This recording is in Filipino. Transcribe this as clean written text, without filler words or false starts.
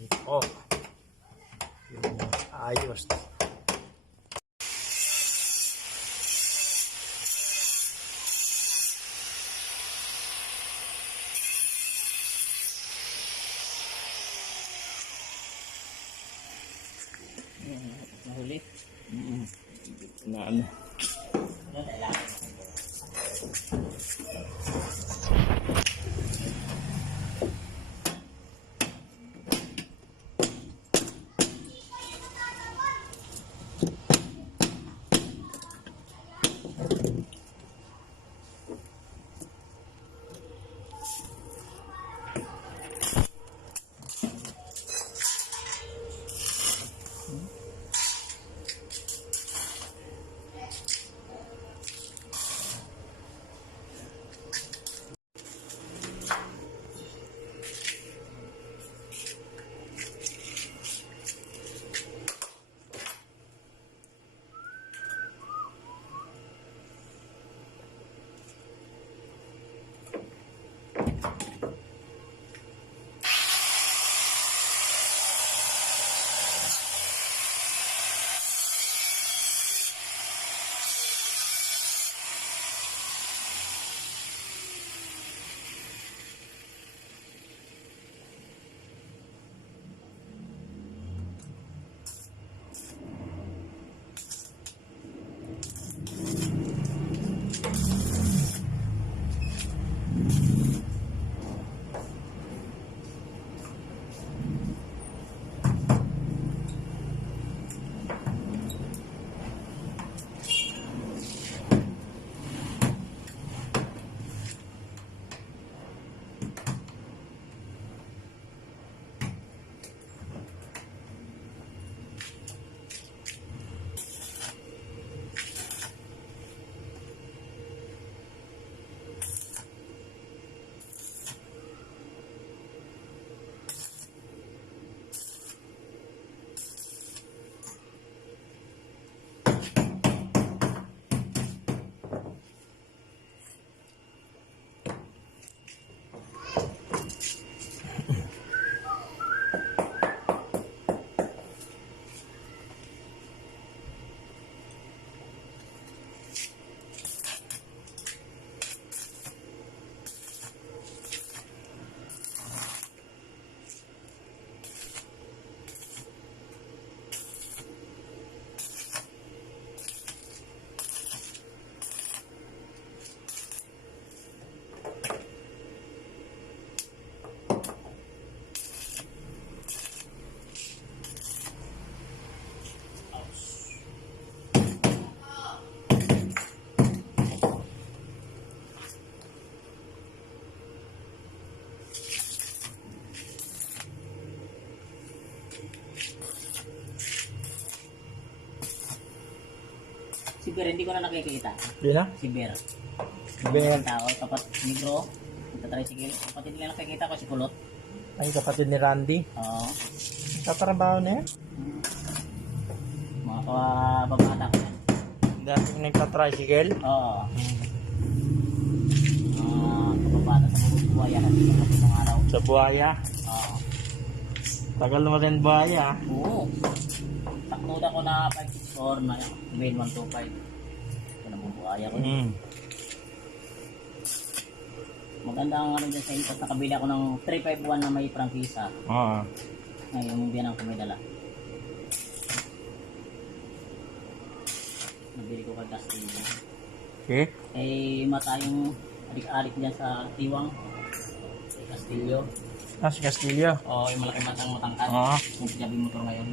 antok. Yung ayos. Nahuli. Na ano? Si Bear, hindi ko na nakikita. Di na? Si Bear. Bear. Ang tao, kapat negro. Nagtatricycle. Kapatid nila nakikita ko si Kulot. Ay, kapatid ni Randy. Oo. Tatrabaho na yan. Mga kababata ko yan. Dati nagtatricycle. Oo. Kababata sa mga buwaya natin sa mga araw. Sa buhaya. Oo. Tagal mo rin buhaya. Oo. Taktuda ko na 564 na main 125. Ito na bubuhaya ko. Maganda ang ano dyan sa input. Nakabili ako ng 351 na may prangkisa. Oo. Ngayon, yung biyan ang kumidala. Nabili ko kay Castillo. Okay. Eh, mata yung adik-adik dyan sa tiwang. Kay Castillo. Ah, si Castillo. O, yung malaki matang matangkad. Oo. Yung jabi motor ngayon.